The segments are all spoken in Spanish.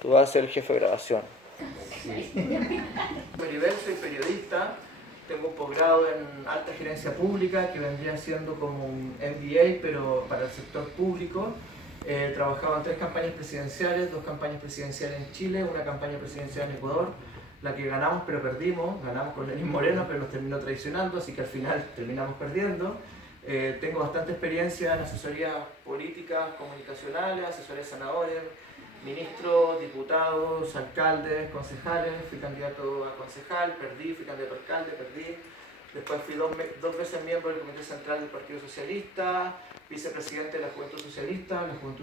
Tú vas a ser el jefe de grabación. Maribel, soy periodista, tengo un posgrado en alta gerencia pública que vendría siendo como un MBA pero para el sector público. He trabajado en 3 campañas presidenciales, 2 campañas presidenciales en Chile, una campaña presidencial en Ecuador, la que ganamos pero perdimos, ganamos con Lenín Moreno pero nos terminó traicionando, así que al final terminamos perdiendo. Tengo bastante experiencia en asesorías políticas, comunicacionales, asesorías de senadores, ministros, diputados, alcaldes, concejales. Fui candidato a concejal, perdí, fui candidato a alcalde, perdí. Después fui dos veces miembro del Comité Central del Partido Socialista, vicepresidente de la Juventud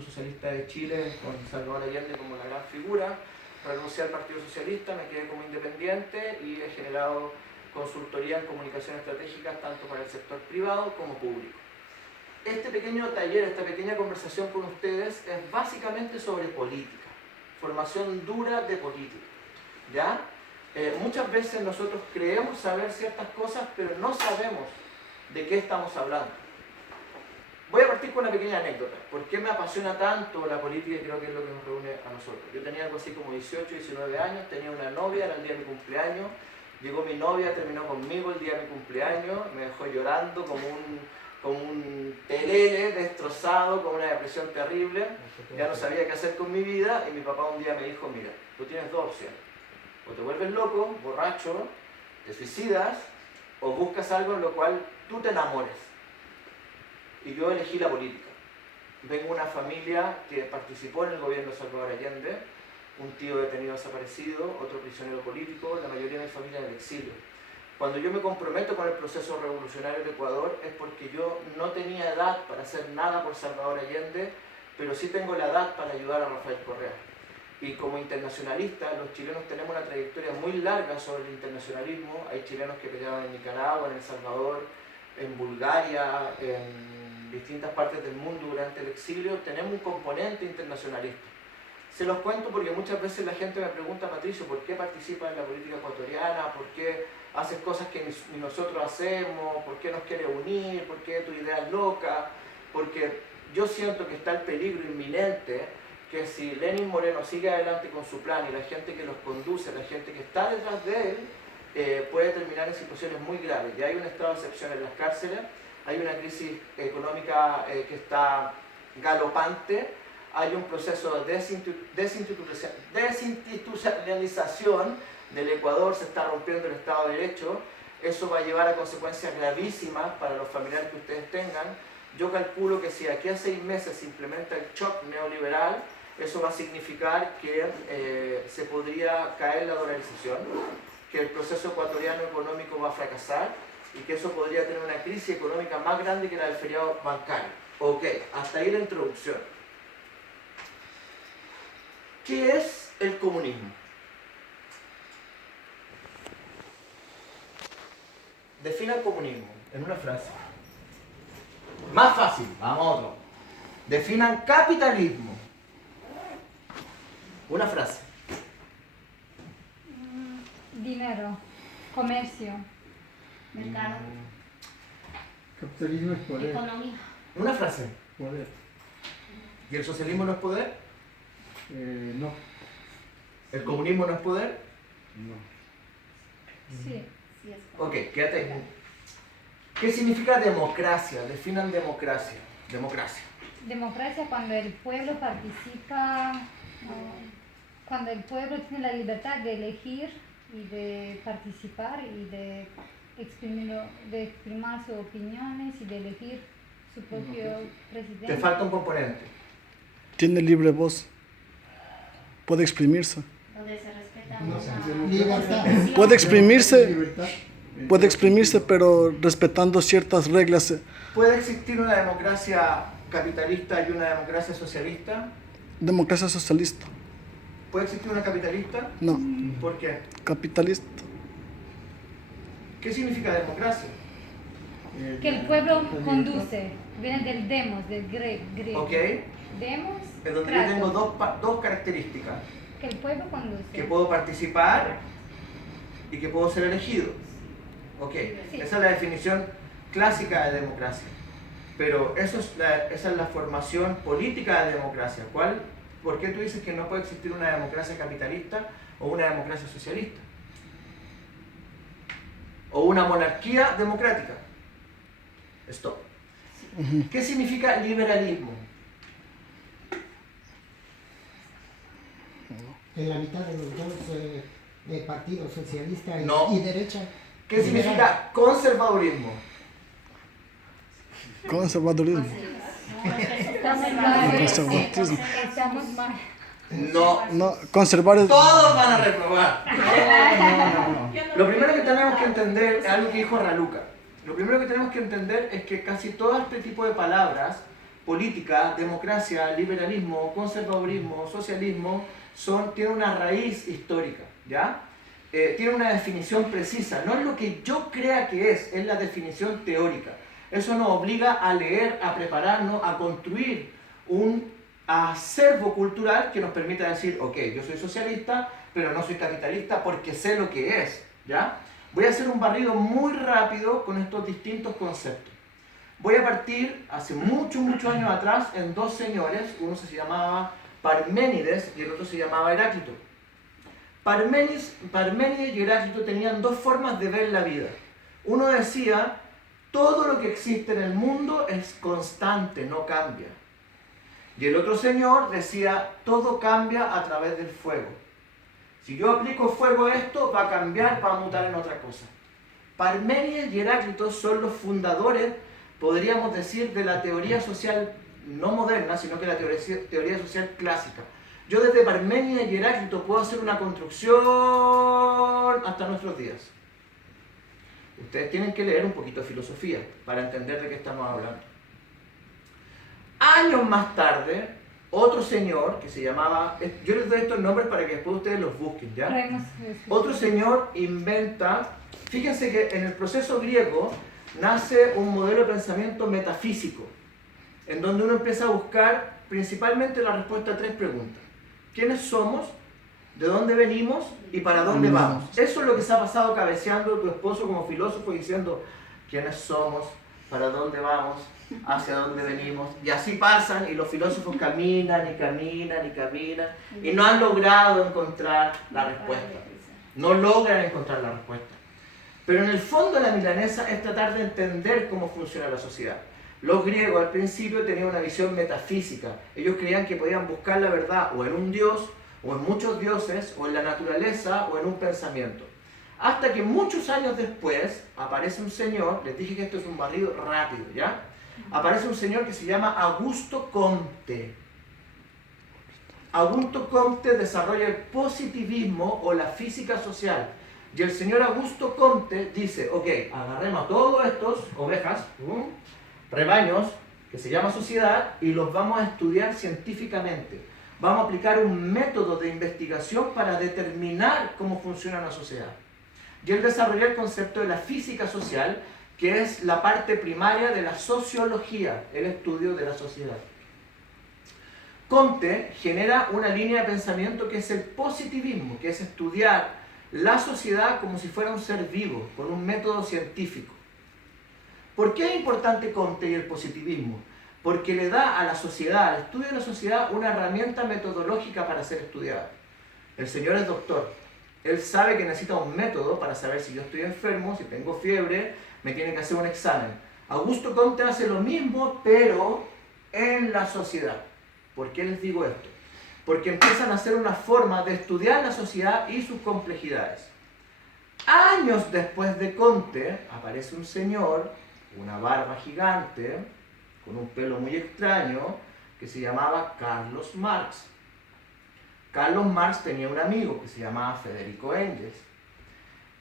Socialista de Chile, con Salvador Allende como la gran figura. Renuncié al Partido Socialista, me quedé como independiente y he generado consultoría en comunicación estratégica tanto para el sector privado como público. Este pequeño taller, esta pequeña conversación con ustedes es básicamente sobre política, formación dura de política, ¿ya? Muchas veces nosotros creemos saber ciertas cosas, pero no sabemos de qué estamos hablando. Voy a partir con una pequeña anécdota. ¿Por qué me apasiona tanto la política? Y creo que es lo que nos reúne a nosotros. Yo tenía algo así como 18, 19 años, tenía una novia, era el día de mi cumpleaños, llegó mi novia, terminó conmigo el día de mi cumpleaños, me dejó llorando como un telele destrozado, con una depresión terrible, ya no sabía qué hacer con mi vida y mi papá un día me dijo, mira, tú tienes 2 opciones, o te vuelves loco, borracho, te suicidas, o buscas algo en lo cual tú te enamores. Y yo elegí la política. Vengo de una familia que participó en el gobierno de Salvador Allende, un tío detenido desaparecido, otro prisionero político, la mayoría de mi familia en el exilio. Cuando yo me comprometo con el proceso revolucionario de Ecuador es porque yo no tenía edad para hacer nada por Salvador Allende, pero sí tengo la edad para ayudar a Rafael Correa. Y como internacionalista, los chilenos tenemos una trayectoria muy larga sobre el internacionalismo. Hay chilenos que peleaban en Nicaragua, en El Salvador, en Bulgaria, en distintas partes del mundo durante el exilio. Tenemos un componente internacionalista. Se los cuento porque muchas veces la gente me pregunta, Patricio, ¿por qué participas en la política ecuatoriana? ¿Por qué haces cosas que ni nosotros hacemos? ¿Por qué nos quieres unir? ¿Por qué tu idea es loca? Porque yo siento que está el peligro inminente que si Lenín Moreno sigue adelante con su plan y la gente que los conduce, la gente que está detrás de él, puede terminar en situaciones muy graves. Ya hay un estado de excepción en las cárceles, hay una crisis económica que está galopante, hay un proceso de desinstitucionalización del Ecuador, se está rompiendo el Estado de Derecho, eso va a llevar a consecuencias gravísimas para los familiares que ustedes tengan. Yo calculo que si aquí a 6 meses se implementa el shock neoliberal, eso va a significar que se podría caer la dolarización, que el proceso ecuatoriano económico va a fracasar y que eso podría tener una crisis económica más grande que la del feriado bancario. Ok, hasta ahí la introducción. ¿Qué es el comunismo? Defina el comunismo en una frase. Más fácil, vamos a otro. Definan capitalismo. Una frase. Dinero, comercio, Mercado, Capitalismo es poder. economía. Una frase. Poder. ¿Y el socialismo no es poder? No. ¿El comunismo no es poder? No. sí. Sí, es Ok, quédate ahí. ¿Qué significa democracia? Definan democracia. Democracia. Democracia cuando el pueblo participa, cuando el pueblo tiene la libertad de elegir y de participar y de exprimir sus opiniones y de elegir su propio presidente. Te falta un componente. Tiene libre voz. Puede exprimirse. donde se respeta No, una libertad. Puede exprimirse, Libertad. puede exprimirse, pero respetando ciertas reglas. ¿Puede existir una democracia capitalista y una democracia socialista? Democracia socialista. ¿Puede existir una capitalista? No, ¿Por qué? capitalista. ¿Qué significa democracia? Que el pueblo conduce, viene del demos, del griego. Ok, Demos, en donde yo trato. tengo dos características. Que el pueblo conduce. Que puedo participar y que puedo ser elegido. Ok, Sí. esa es la definición clásica de democracia. Pero esa es la formación política de democracia. ¿Cuál ¿Por qué tú dices que no puede existir una democracia capitalista o una democracia socialista? O una monarquía democrática. Stop. ¿Qué significa liberalismo? En la mitad de los dos partidos, socialista No. y derecha. ¿Qué significa conservadurismo? Conservadurismo. Estamos mal. Conservatismo. Estamos mal. No. No, conservar es... Todos van a reprobar. Lo primero que tenemos que entender es algo que dijo Raluca. Lo primero que tenemos que entender es que casi todo este tipo de palabras, política, democracia, liberalismo, conservadurismo, socialismo, tienen una raíz histórica, ¿ya? Tienen una definición precisa. No es lo que yo crea que es la definición teórica. Eso nos obliga a leer, a prepararnos, a construir un acervo cultural que nos permita decir, ok, yo soy socialista, pero no soy capitalista porque sé lo que es, ¿ya? Voy a hacer un barrido muy rápido con estos distintos conceptos. Voy a partir, hace muchos años atrás, en dos señores, uno se llamaba Parménides y el otro se llamaba Heráclito. Parménides y Heráclito tenían dos formas de ver la vida. Uno decía, todo lo que existe en el mundo es constante, no cambia. Y el otro señor decía, todo cambia a través del fuego. Si yo aplico fuego a esto, va a cambiar, va a mutar en otra cosa. Parménides y Heráclito son los fundadores, podríamos decir, de la teoría social no moderna, sino que la teoría social clásica. Yo desde Parménides y Heráclito puedo hacer una construcción hasta nuestros días. Ustedes tienen que leer un poquito de filosofía para entender de qué estamos hablando. Años más tarde, otro señor que se llamaba, yo les doy estos nombres para que después ustedes los busquen, ¿ya? Otro señor inventa, fíjense que en el proceso griego nace un modelo de pensamiento metafísico, en donde uno empieza a buscar principalmente la respuesta a tres preguntas. ¿Quiénes somos? ¿De dónde venimos? ¿Y para dónde vamos? Eso es lo que se ha pasado cabeceando tu esposo como filósofo diciendo ¿quiénes somos? ¿Para dónde vamos? ¿Hacia dónde venimos? Y así pasan y los filósofos caminan y caminan y caminan y no han logrado encontrar la respuesta. No logran encontrar la respuesta. Pero en el fondo la milanesa es tratar de entender cómo funciona la sociedad. Los griegos al principio tenían una visión metafísica. Ellos creían que podían buscar la verdad o en un dios, o en muchos dioses, o en la naturaleza, o en un pensamiento. Hasta que muchos años después aparece un señor, les dije que esto es un barrido rápido, ¿ya? Aparece un señor que se llama Augusto Comte. Augusto Comte desarrolla el positivismo o la física social. Y el señor Augusto Comte dice, ok, agarremos a todos estos ovejas, rebaños, que se llama sociedad, y los vamos a estudiar científicamente. Vamos a aplicar un método de investigación para determinar cómo funciona la sociedad. Y él desarrolló el concepto de la física social, que es la parte primaria de la sociología, el estudio de la sociedad. Comte genera una línea de pensamiento que es el positivismo, que es estudiar la sociedad como si fuera un ser vivo, con un método científico. ¿Por qué es importante Comte y el positivismo? Porque le da a la sociedad, al estudio de la sociedad, una herramienta metodológica para ser estudiada. El señor es doctor. Él sabe que necesita un método para saber si yo estoy enfermo, si tengo fiebre, me tiene que hacer un examen. Augusto Comte hace lo mismo, pero en la sociedad. ¿Por qué les digo esto? Porque empiezan a hacer una forma de estudiar la sociedad y sus complejidades. Años después de Comte, aparece un señor, una barba gigante, con un pelo muy extraño, que se llamaba Carlos Marx. Carlos Marx tenía un amigo que se llamaba Federico Engels.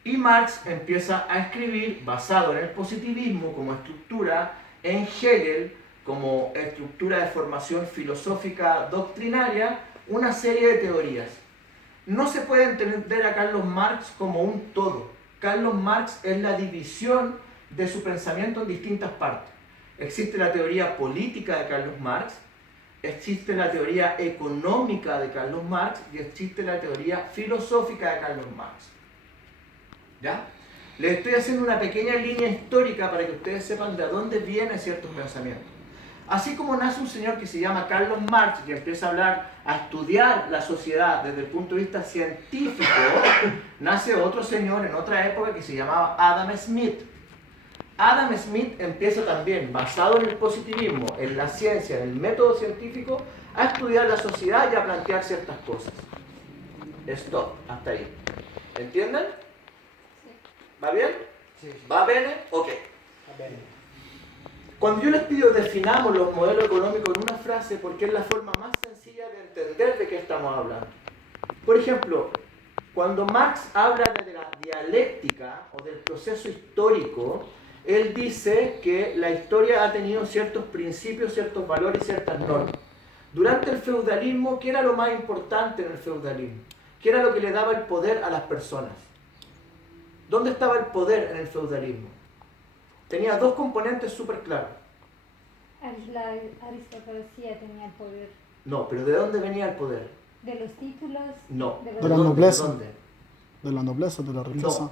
Y Marx empieza a escribir, basado en el positivismo como estructura, en Hegel como estructura de formación filosófica doctrinaria, una serie de teorías. No se puede entender a Carlos Marx como un todo. Carlos Marx es la división de su pensamiento en distintas partes. Existe la teoría política de Carlos Marx, existe la teoría económica de Carlos Marx y existe la teoría filosófica de Carlos Marx. ¿Ya? Les estoy haciendo una pequeña línea histórica para que ustedes sepan de dónde vienen ciertos pensamientos. Así como nace un señor que se llama Carlos Marx y empieza a hablar, a estudiar la sociedad desde el punto de vista científico, nace otro señor en otra época que se llamaba Adam Smith. Adam Smith empieza también, basado en el positivismo, en la ciencia, en el método científico, a estudiar la sociedad y a plantear ciertas cosas. Stop, hasta ahí. ¿Entienden? ¿Va bien? Sí. ¿Va bene? Ok. Va bene. Cuando yo les pido definamos los modelos económicos en una frase, porque es la forma más sencilla de entender de qué estamos hablando. Por ejemplo, cuando Marx habla de la dialéctica o del proceso histórico, él dice que la historia ha tenido ciertos principios, ciertos valores y ciertas normas. Durante el feudalismo, ¿qué era lo más importante en el feudalismo? ¿Qué era lo que le daba el poder a las personas? ¿Dónde estaba el poder en el feudalismo? Tenía dos componentes súper claros. La aristocracia tenía el poder. No, pero ¿de dónde venía el poder? De los títulos. No. De De la los... dónde? nobleza. ¿De dónde? De la nobleza, de la riqueza. No,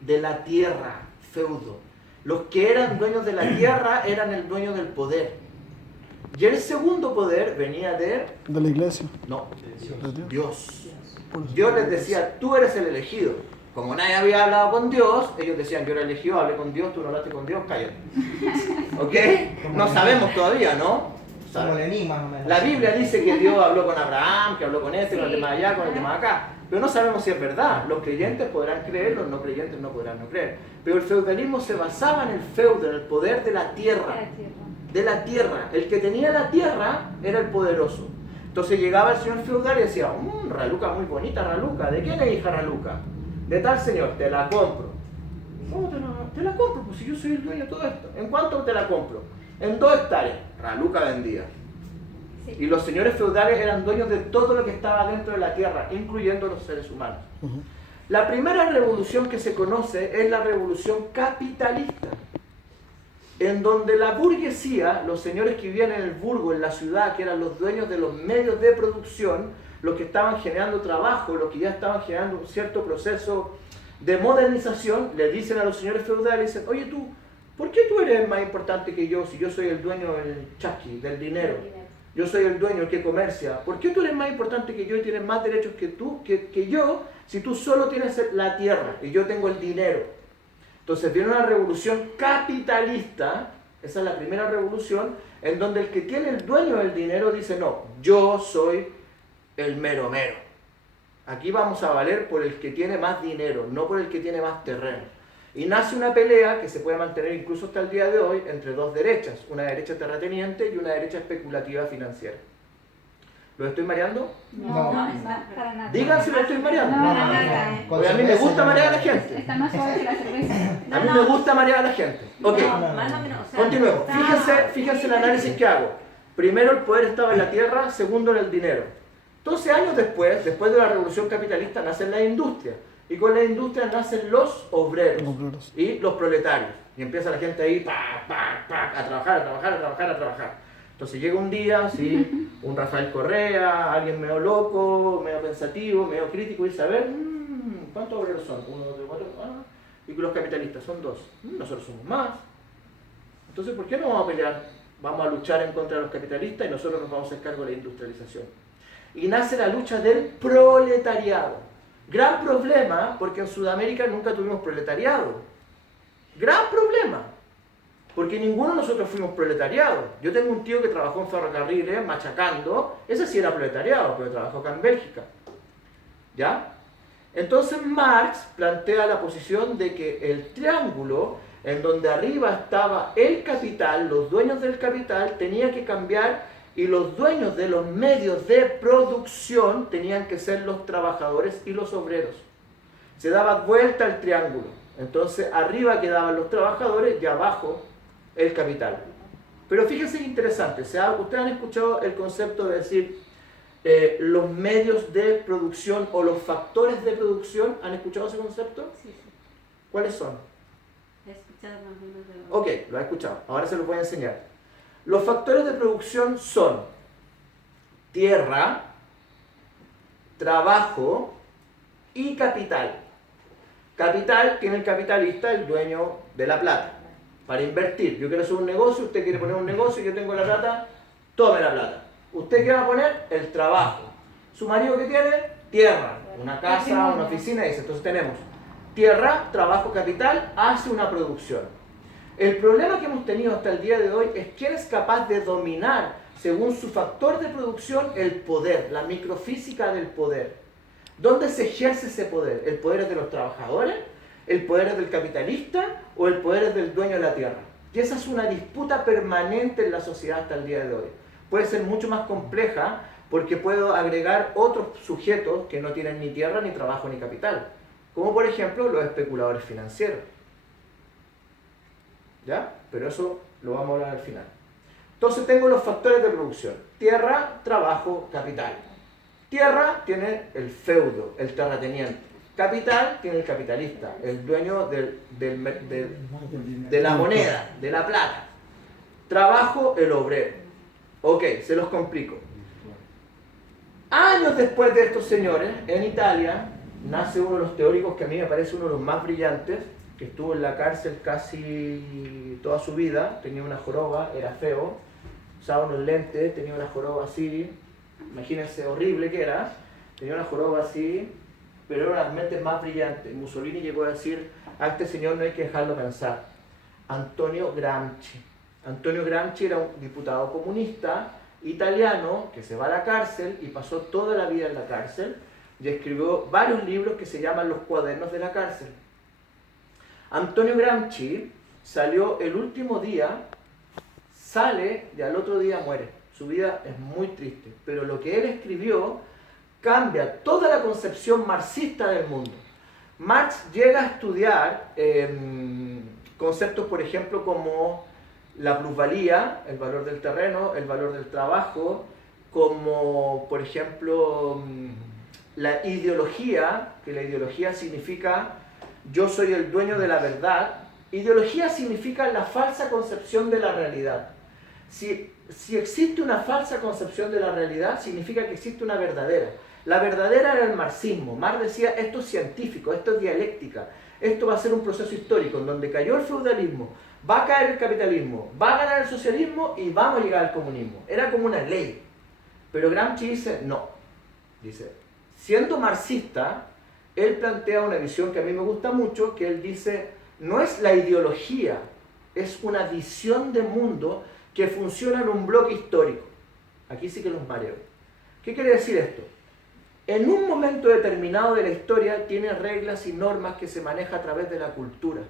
de la tierra, feudo. Los que eran dueños de la tierra eran el dueño del poder. Y el segundo poder venía de... De la iglesia. No, De Dios. Dios. Por eso. Dios les decía, tú eres el elegido. Como nadie había hablado con Dios, ellos decían, yo era elegido, hablé con Dios, tú no hablaste con Dios, cállate. ¿Ok? No sabemos todavía, ¿no? Como Lenin, más o menos. La Biblia dice que Dios habló con Abraham, que habló con este, con el tema de allá, con el tema de acá. Pero no sabemos si es verdad. Los creyentes podrán creer, los no creyentes no podrán no creer. Pero el feudalismo se basaba en el feudo, en el poder de la tierra. De la tierra. El que tenía la tierra era el poderoso. Entonces llegaba el señor feudal y decía, Raluca muy bonita, Raluca. ¿De quién es hija Raluca? De tal señor, te la compro. ¿Cómo te la compro? Pues si yo soy el dueño de todo esto. ¿En cuánto te la compro? En 2 hectáreas. Raluca vendía. Sí. Y los señores feudales eran dueños de todo lo que estaba dentro de la tierra, incluyendo los seres humanos. Ujú. La primera revolución que se conoce es la revolución capitalista, en donde la burguesía, los señores que vivían en el burgo, en la ciudad, que eran los dueños de los medios de producción, los que estaban generando trabajo, los que ya estaban generando un cierto proceso de modernización, le dicen a los señores feudales, dicen, oye tú, ¿por qué tú eres más importante que yo si yo soy el dueño del chasqui, del dinero? Yo soy el dueño, el que comercia. ¿Por qué tú eres más importante que yo y tienes más derechos que tú, que yo, si tú solo tienes la tierra y yo tengo el dinero? Entonces viene una revolución capitalista, esa es la primera revolución, en donde el que tiene el dueño del dinero dice, no, yo soy el mero mero. Aquí vamos a valer por el que tiene más dinero, no por el que tiene más terreno. Y nace una pelea que se puede mantener incluso hasta el día de hoy entre dos derechas, una derecha terrateniente y una derecha especulativa financiera. ¿Lo estoy mareando? No, No. para nada. Digan si lo estoy mareando. No, Porque a mí me gusta marear a la gente. Está más suave que la cerveza. A mí me gusta marear a la gente. Ok, No, más o menos. O sea, continuemos. está- Fíjense el análisis que hago. Primero el poder estaba en la tierra, segundo en el dinero. 12 años después de la revolución capitalista, nacen las industrias. Y con las industrias nacen los obreros Obreros. y los proletarios. Y empieza la gente ahí a trabajar. Entonces llega un día, ¿sí? Un Rafael Correa, alguien medio loco, medio pensativo, medio crítico, y dice, a ver, ¿cuántos obreros son? 1, 2, 3, 4, y los capitalistas son 2. Nosotros somos más. Entonces, ¿por qué no vamos a pelear? Vamos a luchar en contra de los capitalistas y nosotros nos vamos a hacer cargo de la industrialización. Y nace la lucha del proletariado. Gran problema, porque en Sudamérica nunca tuvimos proletariado. Gran problema, porque ninguno de nosotros fuimos proletariados. Yo tengo un tío que trabajó en ferrocarriles, machacando, ese sí era proletariado, pero trabajó acá en Bélgica. ¿Ya? Entonces Marx plantea la posición de que el triángulo, en donde arriba estaba el capital, los dueños del capital, tenía que cambiar y los dueños de los medios de producción tenían que ser los trabajadores y los obreros. Se daba vuelta el triángulo. Entonces arriba quedaban los trabajadores y abajo el capital. Pero fíjense qué interesante. Ustedes han escuchado el concepto de decir los medios de producción o los factores de producción. ¿Han escuchado ese concepto? Sí, sí. ¿Cuáles son? He escuchado más o menos de... Ok, lo he escuchado. Ahora se los voy a enseñar. Los factores de producción son tierra, trabajo y capital. Capital tiene el capitalista, el dueño de la plata. para invertir. Yo quiero hacer un negocio, usted quiere poner un negocio, yo tengo la plata, tome la plata. ¿Usted qué va a poner? El trabajo. ¿Su marido qué tiene? Tierra, una casa, una oficina, dice. Entonces tenemos tierra, trabajo, capital, hace una producción. El problema que hemos tenido hasta el día de hoy es quién es capaz de dominar, según su factor de producción, el poder, la microfísica del poder. ¿Dónde se ejerce ese poder? ¿El poder es de los trabajadores? ¿El poder es del capitalista? ¿O el poder es del dueño de la tierra? Y esa es una disputa permanente en la sociedad hasta el día de hoy. Puede ser mucho más compleja porque puedo agregar otros sujetos que no tienen ni tierra, ni trabajo, ni capital. Como por ejemplo los especuladores financieros. ¿Ya? Pero eso lo vamos a hablar al final. Entonces tengo los factores de producción. Tierra, trabajo, capital. Tierra tiene el feudo, el terrateniente. Capital tiene el capitalista, el dueño de la moneda, de la plata. Trabajo, el obrero. Ok, se los complico. Años después de estos señores, en Italia, nace uno de los teóricos que a mí me parece uno de los más brillantes, que estuvo en la cárcel casi toda su vida, tenía una joroba, era feo, usaba unos lentes, tenía una joroba así, imagínense horrible que era, tenía una joroba así, pero era una de las mentes más brillantes. Mussolini llegó a decir, a este señor no hay que dejarlo pensar. Antonio Gramsci. Antonio Gramsci era un diputado comunista italiano que se va a la cárcel y pasó toda la vida en la cárcel y escribió varios libros que se llaman Los cuadernos de la cárcel. Antonio Gramsci salió el último día, sale y al otro día muere. Su vida es muy triste, pero lo que él escribió cambia toda la concepción marxista del mundo. Marx llega a estudiar conceptos, por ejemplo, como la plusvalía, el valor del terreno, el valor del trabajo, como, por ejemplo, la ideología, que la ideología significa yo soy el dueño de la verdad. Ideología significa la falsa concepción de la realidad. Si existe una falsa concepción de la realidad, significa que existe una verdadera. La verdadera era el marxismo. Marx decía, esto es científico, esto es dialéctica, esto va a ser un proceso histórico en donde cayó el feudalismo, va a caer el capitalismo, va a ganar el socialismo y vamos a llegar al comunismo. Era como una ley. Pero Gramsci dice, no. Dice, siendo marxista, él plantea una visión que a mí me gusta mucho, que él dice, no es la ideología, es una visión de mundo que funciona en un bloque histórico. Aquí sí que los mareo. ¿Qué quiere decir esto? En un momento determinado de la historia tiene reglas y normas que se maneja a través de la cultura.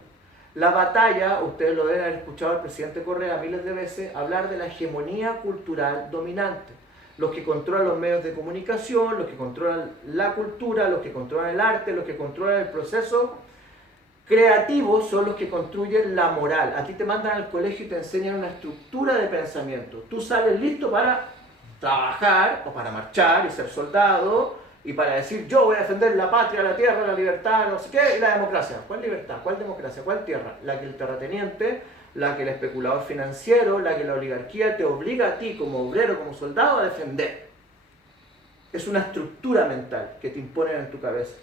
La batalla, ustedes lo deben haber escuchado al presidente Correa miles de veces, hablar de la hegemonía cultural dominante. Los que controlan los medios de comunicación, los que controlan la cultura, los que controlan el arte, los que controlan el proceso creativo son los que construyen la moral. A ti te mandan al colegio y te enseñan una estructura de pensamiento. Tú sales listo para trabajar o para marchar y ser soldado y para decir yo voy a defender la patria, la tierra, la libertad, no sé qué, y la democracia. ¿Cuál libertad? ¿Cuál democracia? ¿Cuál tierra? La que el terrateniente, la que el especulador financiero, la que la oligarquía te obliga a ti como obrero, como soldado a defender. Es una estructura mental que te imponen en tu cabeza.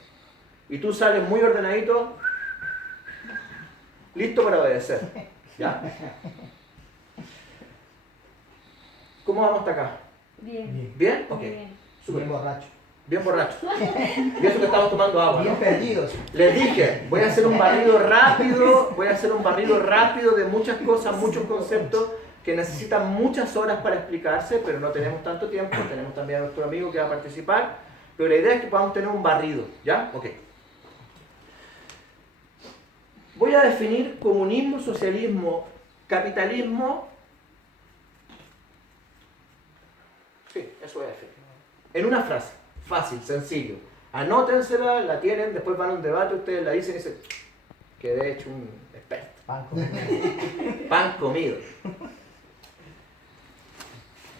Y tú sales muy ordenadito, listo para obedecer. ¿Ya? ¿Cómo vamos hasta acá? Bien. ¿Bien? Ok. Bien. Súper. Bien borracho. Bien borrachos. Y eso que estamos tomando agua, Bien ¿no? perdidos. Les dije, voy a hacer un barrido rápido de muchas cosas, muchos conceptos que necesitan muchas horas para explicarse, pero no tenemos tanto tiempo. Tenemos también a nuestro amigo que va a participar, pero la idea es que podamos tener un barrido, ¿ya? Ok. Voy a definir comunismo, socialismo, capitalismo. Sí, eso voy a definir. En una frase, fácil, sencillo. Anótensela, la tienen, después van a un debate, ustedes la dicen y dicen, quedé hecho un experto. Pan comido.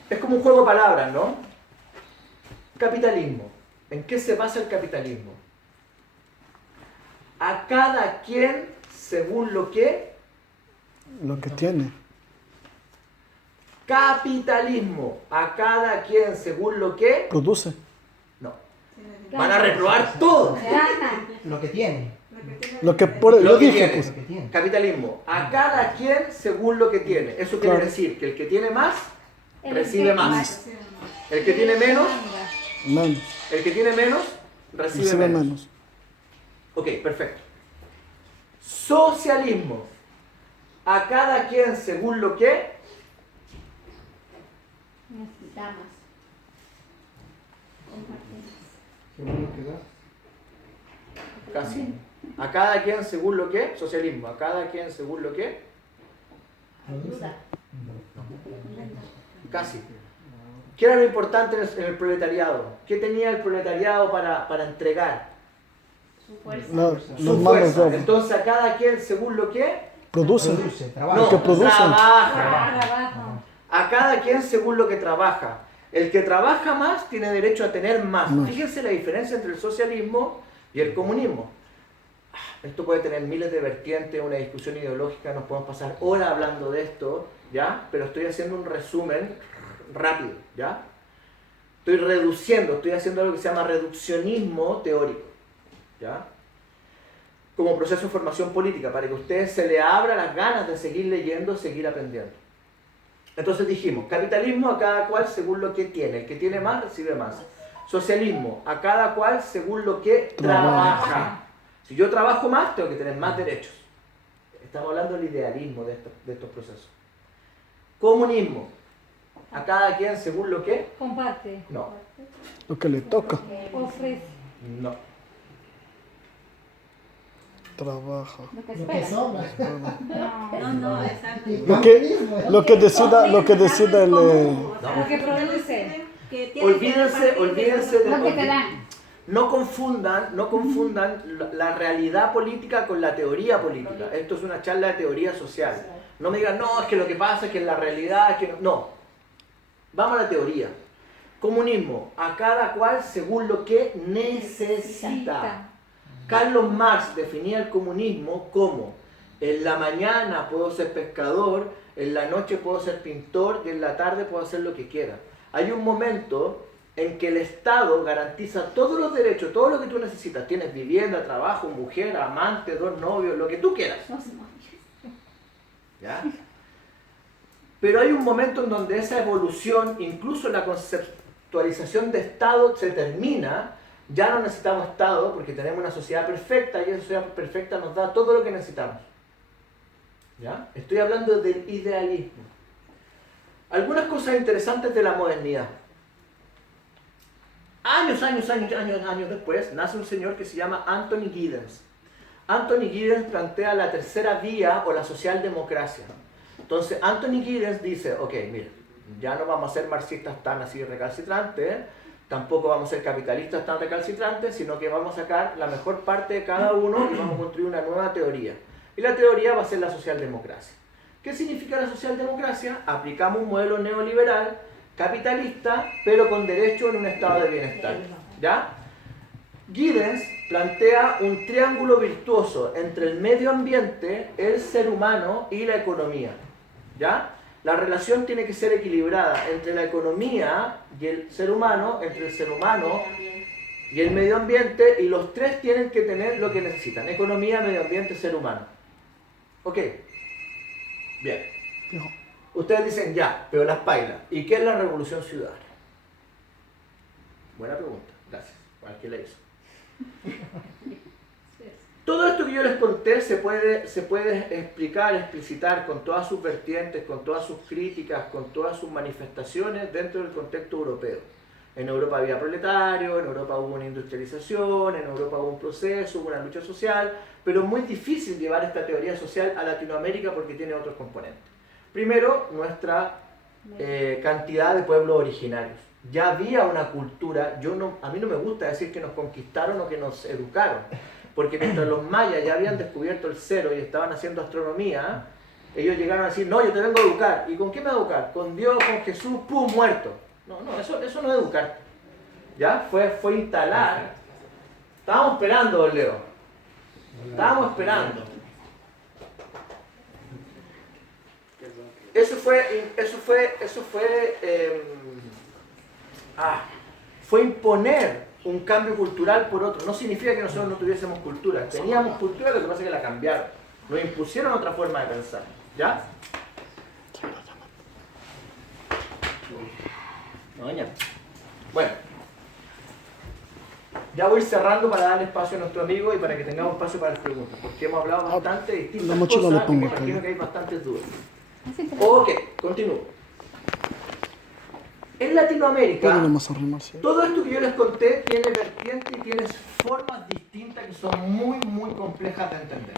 Es como un juego de palabras, ¿no? Capitalismo. ¿En qué se basa el capitalismo? A cada quien según lo que tiene. Capitalismo. A cada quien según lo que Produce. no. Van a reprobar todo. Lo que tiene. Lo que Lo yo que dije, tiene. pues. Lo que tiene. Capitalismo. A cada quien según lo que tiene. Eso quiere Claro. decir que el que tiene más El recibe que más. El que tiene menos, Menos. el que tiene menos recibe Recibe menos. menos. Ok, perfecto. Socialismo. A cada quien según lo que Necesitamos. Según lo que da. casi. A cada quien según lo que socialismo. A cada quien según lo que Ayuda. casi. ¿Qué era lo importante en el proletariado? ¿Qué tenía el proletariado para entregar? Su fuerza. Su Los manos de fuerza. obra. Entonces a cada quien según lo que Producen. Produce, trabaja. no, que producen. trabaja. Trabajo. A cada quien según lo que trabaja. El que trabaja más tiene derecho a tener más. Más. Fíjense la diferencia entre el socialismo y el comunismo. Esto puede tener miles de vertientes, una discusión ideológica, nos podemos pasar horas hablando de esto, ¿ya? Pero estoy haciendo un resumen rápido, ¿ya? Estoy reduciendo, estoy haciendo algo que se llama reduccionismo teórico, ¿ya? Como proceso de formación política, para que a ustedes se les abra las ganas de seguir leyendo, seguir aprendiendo. Entonces dijimos, capitalismo a cada cual según lo que tiene, el que tiene más recibe más. Socialismo, a cada cual según lo que trabaja. Si yo trabajo más, tengo que tener más derechos. Estamos hablando del idealismo de estos procesos. Comunismo, a cada quien según lo que Comparte. no, Lo que le toca. Ofrece. no. Trabaja. Lo que Lo que espera. sobra. No, no, exacto. Lo que decida el... Lo que produce. Que tiene que repartir, Olvídense Lo que te de... dan. No confundan la realidad política con la teoría política. Esto es una charla de teoría social. No me digan, no, es que lo que pasa es que en la realidad es que no. No. Vamos a la teoría. Comunismo, a cada cual según lo que necesita. Carlos Marx definía el comunismo como en la mañana puedo ser pescador, en la noche puedo ser pintor y en la tarde puedo hacer lo que quiera. Hay un momento en que el Estado garantiza todos los derechos, todo lo que tú necesitas. Tienes vivienda, trabajo, mujer, amante, 2 novios, lo que tú quieras. ¿Ya? Pero hay un momento en donde esa evolución, incluso la conceptualización de Estado se termina. Ya no necesitamos Estado porque tenemos una sociedad perfecta y esa sociedad perfecta nos da todo lo que necesitamos. ¿Ya? Estoy hablando del idealismo. Algunas cosas interesantes de la modernidad. Años después, nace un señor que se llama Anthony Giddens. Anthony Giddens plantea la tercera vía o la socialdemocracia. Entonces, Anthony Giddens dice, ok, mira, ya no vamos a ser marxistas tan así recalcitrantes, tampoco vamos a ser capitalistas tan recalcitrantes, sino que vamos a sacar la mejor parte de cada uno y vamos a construir una nueva teoría. Y la teoría va a ser la socialdemocracia. ¿Qué significa la socialdemocracia? Aplicamos un modelo neoliberal, capitalista, pero con derecho en un estado de bienestar. ¿Ya? Giddens plantea un triángulo virtuoso entre el medio ambiente, el ser humano y la economía. ¿Ya? La relación tiene que ser equilibrada entre la economía y el ser humano, entre el ser humano y el medio ambiente, y los tres tienen que tener lo que necesitan: economía, medio ambiente, ser humano. ¿Ok? Bien. Ustedes dicen, ya, pero las pailas. ¿Y qué es la revolución ciudadana? Buena pregunta, gracias. ¿Quién la hizo? Todo esto que yo les conté se puede explicar, explicitar con todas sus vertientes, con todas sus críticas, con todas sus manifestaciones dentro del contexto europeo. En Europa había proletario, en Europa hubo una industrialización, en Europa hubo un proceso, hubo una lucha social, pero es muy difícil llevar esta teoría social a Latinoamérica porque tiene otros componentes. Primero, nuestra cantidad de pueblos originarios. Ya había una cultura, a mí no me gusta decir que nos conquistaron o que nos educaron, porque mientras los mayas ya habían descubierto el cero y estaban haciendo astronomía, ellos llegaron a decir, no, yo te vengo a educar. ¿Y con qué me voy a educar? Con Dios, con Jesús, ¡pum!, muerto. No, eso no es educar. ¿Ya? Fue instalar. Estábamos esperando, don Leo. Estábamos esperando. Fue imponer un cambio cultural por otro. No significa que nosotros no tuviésemos cultura. Teníamos cultura, lo que pasa es que la cambiaron. Nos impusieron otra forma de pensar. ¿Ya? No, ya. Bueno. Ya voy cerrando para darle espacio a nuestro amigo y para que tengamos espacio para las preguntas. Porque hemos hablado bastante de distintas La mochila la cosas y pongo me acá. imagino que hay bastantes dudas. Es interesante. Ok, continúo. En Latinoamérica, Puede nomás arrimarse. todo esto que yo les conté tiene vertientes y tiene formas distintas que son muy, muy complejas de entender.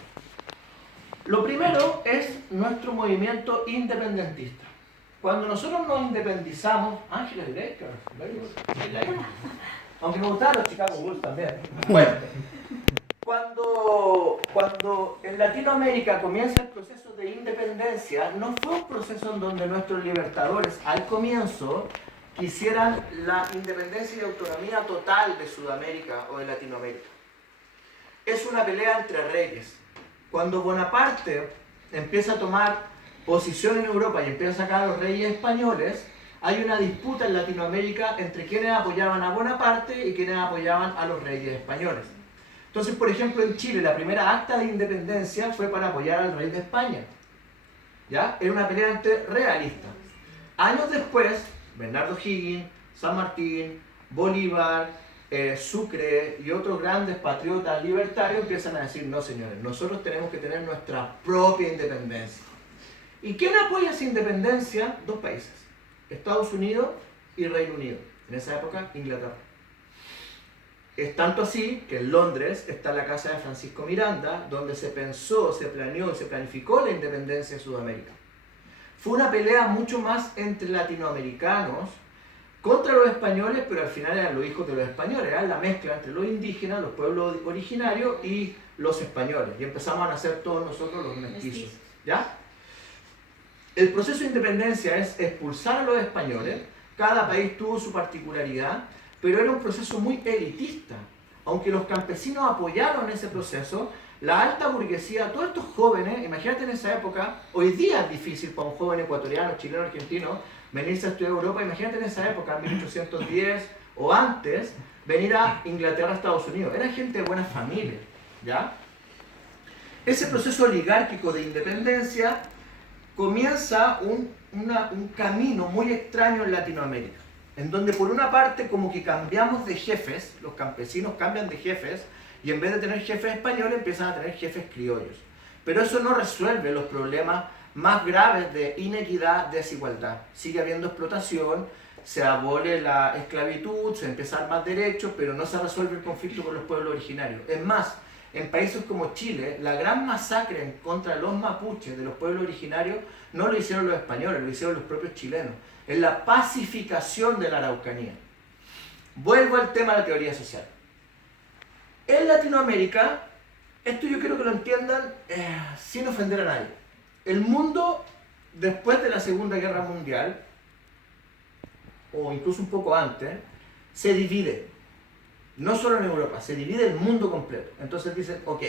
Lo primero es nuestro movimiento independentista. Cuando nosotros nos independizamos, Angela Greca, aunque me gustaban los Chicago Bulls también. Bueno, cuando en Latinoamérica comienza el proceso de independencia, no fue un proceso en donde nuestros libertadores al comienzo quisieran la independencia y autonomía total de Sudamérica o de Latinoamérica. Es una pelea entre reyes. Cuando Bonaparte empieza a tomar posición en Europa y empieza a sacar a los reyes españoles, hay una disputa en Latinoamérica entre quienes apoyaban a Bonaparte y quienes apoyaban a los reyes españoles. Entonces, por ejemplo, en Chile, la primera acta de independencia fue para apoyar al rey de España. ¿Ya? Era una pelea entre realistas. Años después, Bernardo O'Higgins, San Martín, Bolívar, Sucre y otros grandes patriotas libertarios empiezan a decir, no señores, nosotros tenemos que tener nuestra propia independencia. ¿Y quién apoya esa independencia? Dos países, Estados Unidos y Reino Unido. En esa época, Inglaterra. Es tanto así que en Londres está la casa de Francisco Miranda, donde se pensó, se planeó y se planificó la independencia de Sudamérica. Fue una pelea mucho más entre latinoamericanos contra los españoles, pero al final eran los hijos de los españoles, eran la mezcla entre los indígenas, los pueblos originarios y los españoles. Y empezamos a nacer todos nosotros los mestizos. ¿Ya? El proceso de independencia es expulsar a los españoles, cada país tuvo su particularidad, pero era un proceso muy elitista. Aunque los campesinos apoyaron ese proceso, la alta burguesía, todos estos jóvenes, imagínate en esa época, hoy día es difícil para un joven ecuatoriano, chileno, argentino, venirse a estudiar a Europa, imagínate en esa época, en 1810 o antes, venir a Inglaterra, Estados Unidos. Era gente de buena familia, ¿ya? Ese proceso oligárquico de independencia comienza un camino muy extraño en Latinoamérica, en donde por una parte como que cambiamos de jefes, los campesinos cambian de jefes, y en vez de tener jefes españoles empiezan a tener jefes criollos. Pero eso no resuelve los problemas más graves de inequidad, desigualdad. Sigue habiendo explotación, se abole la esclavitud, se empieza a dar más derechos, pero no se resuelve el conflicto con los pueblos originarios. Es más, en países como Chile, la gran masacre en contra de los mapuches, de los pueblos originarios, no lo hicieron los españoles, lo hicieron los propios chilenos. Es la pacificación de la Araucanía. Vuelvo al tema de la teoría social. En Latinoamérica, esto yo quiero que lo entiendan sin ofender a nadie. El mundo, después de la Segunda Guerra Mundial, o incluso un poco antes, se divide. No solo en Europa, se divide el mundo completo. Entonces dicen, ok,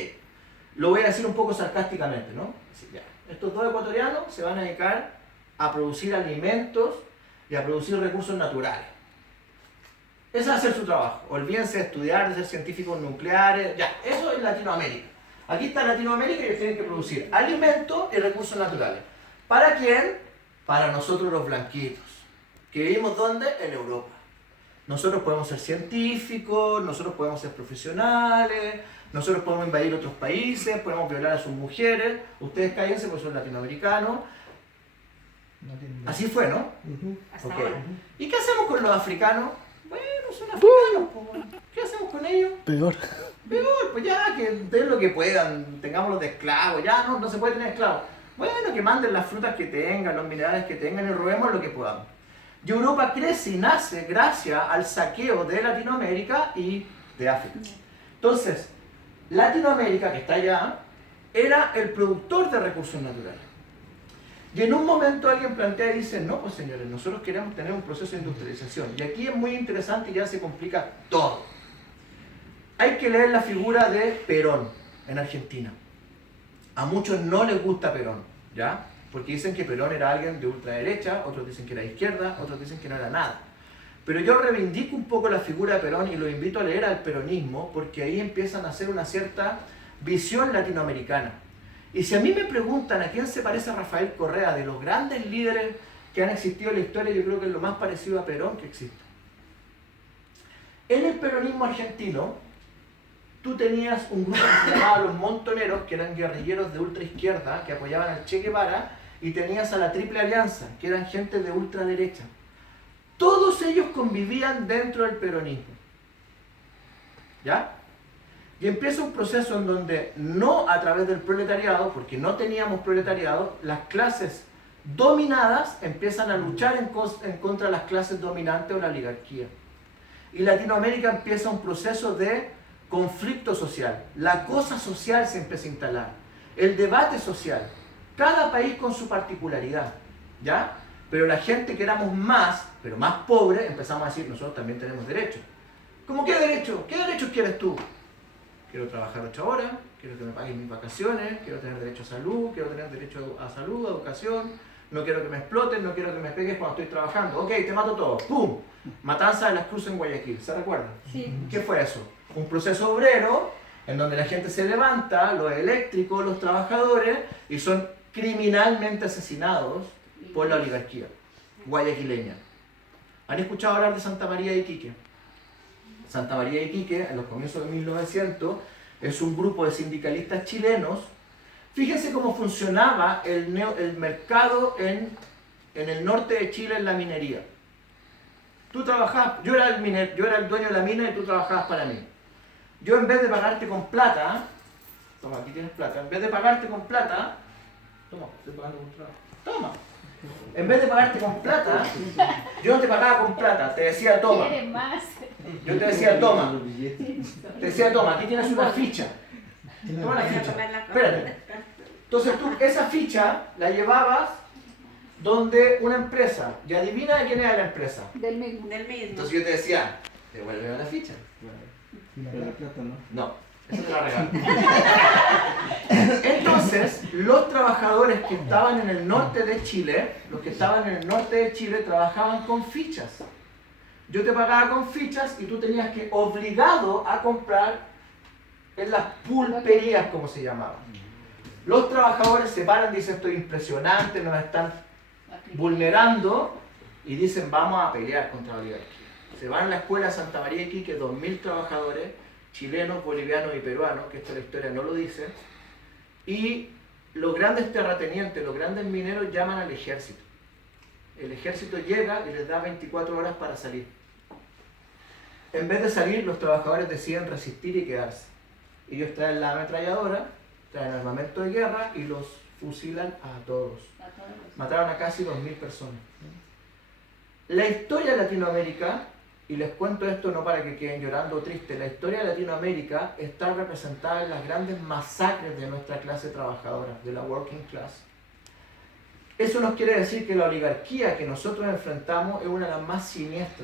lo voy a decir un poco sarcásticamente, ¿no? Así, ya. Estos dos ecuatorianos se van a dedicar a producir alimentos y a producir recursos naturales. Ese va a ser su trabajo. Olvídense de estudiar, de ser científicos nucleares, ya, eso es Latinoamérica. Aquí está Latinoamérica y ellos tienen que producir alimentos y recursos naturales. ¿Para quién? Para nosotros los blanquitos. ¿Que vivimos dónde? En Europa. Nosotros podemos ser científicos, nosotros podemos ser profesionales, nosotros podemos invadir otros países, podemos violar a sus mujeres. Ustedes cállense porque son latinoamericanos. Así fue, ¿no? Hasta Okay. ahora. ¿Y qué hacemos con los africanos? Bueno, son africanos, pues. ¿Qué hacemos con ellos? Peor. Peor, pues ya, que den lo que puedan, tengámoslos de esclavos, ya no se puede tener esclavos. Bueno, que manden las frutas que tengan, los minerales que tengan y robemos lo que podamos. Y Europa crece y nace gracias al saqueo de Latinoamérica y de África. Entonces, Latinoamérica, que está allá, era el productor de recursos naturales. Y en un momento alguien plantea y dice, no, pues señores, nosotros queremos tener un proceso de industrialización. Y aquí es muy interesante y ya se complica todo. Hay que leer la figura de Perón en Argentina. A muchos no les gusta Perón, ¿ya? Porque dicen que Perón era alguien de ultraderecha, otros dicen que era de izquierda, otros dicen que no era nada. Pero yo reivindico un poco la figura de Perón y lo invito a leer al peronismo, porque ahí empiezan a hacer una cierta visión latinoamericana. Y si a mí me preguntan a quién se parece a Rafael Correa, de los grandes líderes que han existido en la historia, yo creo que es lo más parecido a Perón que existe. En el peronismo argentino, tú tenías un grupo que se llamaba Los Montoneros, que eran guerrilleros de ultraizquierda, que apoyaban al Che Guevara, y tenías a la Triple Alianza, que eran gente de ultraderecha. Todos ellos convivían dentro del peronismo. ¿Ya? Y empieza un proceso en donde no a través del proletariado, porque no teníamos proletariado, las clases dominadas empiezan a luchar en contra de las clases dominantes o la oligarquía. Y Latinoamérica empieza un proceso de conflicto social. La cosa social se empieza a instalar. El debate social. Cada país con su particularidad. ¿Ya? Pero la gente que éramos más, pero más pobres, empezamos a decir, nosotros también tenemos derechos. ¿Cómo qué derecho? ¿Qué derechos quieres tú? Quiero trabajar 8 horas, quiero que me paguen mis vacaciones, quiero tener derecho a salud, quiero tener derecho a salud, a educación, no quiero que me exploten, no quiero que me pegues cuando estoy trabajando. Ok, te mato todo. ¡Pum! Matanza de las Cruces en Guayaquil, ¿se recuerdan? Sí. ¿Qué fue eso? Un proceso obrero en donde la gente se levanta, los eléctricos, los trabajadores, y son criminalmente asesinados por la oligarquía guayaquileña. ¿Han escuchado hablar de Santa María de Iquique? Santa María de Iquique, en los comienzos de 1900, es un grupo de sindicalistas chilenos. Fíjense cómo funcionaba el mercado en el norte de Chile en la minería. Tú trabajabas, yo era el dueño de la mina y tú trabajabas para mí. Yo en vez de pagarte con plata, toma, aquí tienes plata, en vez de pagarte con plata, toma, estoy pagando con plata, toma. En vez de pagarte con plata, yo no te pagaba con plata, te decía toma. ¿Quiere más? Yo te decía toma. Te decía toma, aquí tienes una ficha. Toma la Voy a ficha. tomar la Espérate. Entonces tú esa ficha la llevabas donde una empresa. Y adivina de quién era la empresa. Del mismo. Del mismo. Entonces yo te decía, devuélveme la ficha. Pero la plata no. No, eso te la regalo. Entonces, los trabajadores que estaban en el norte de Chile, trabajaban con fichas. Yo te pagaba con fichas y tú tenías que obligado a comprar en las pulperías, como se llamaban. Los trabajadores se paran, dicen esto es impresionante, nos están vulnerando, y dicen vamos a pelear contra la oligarquía. Se van a la escuela Santa María de Iquique, 2000 trabajadores, chilenos, bolivianos y peruanos, que esto la historia no lo dice, y los grandes terratenientes, los grandes mineros llaman al ejército. El ejército llega y les da 24 horas para salir. En vez de salir, los trabajadores deciden resistir y quedarse. Ellos traen la ametralladora, traen armamento de guerra y los fusilan a todos. Mataron a casi 2000 personas. La historia de Latinoamérica, y les cuento esto no para que queden llorando o tristes, la historia de Latinoamérica está representada en las grandes masacres de nuestra clase trabajadora, de la working class. Eso nos quiere decir que la oligarquía que nosotros enfrentamos es una de las más siniestras.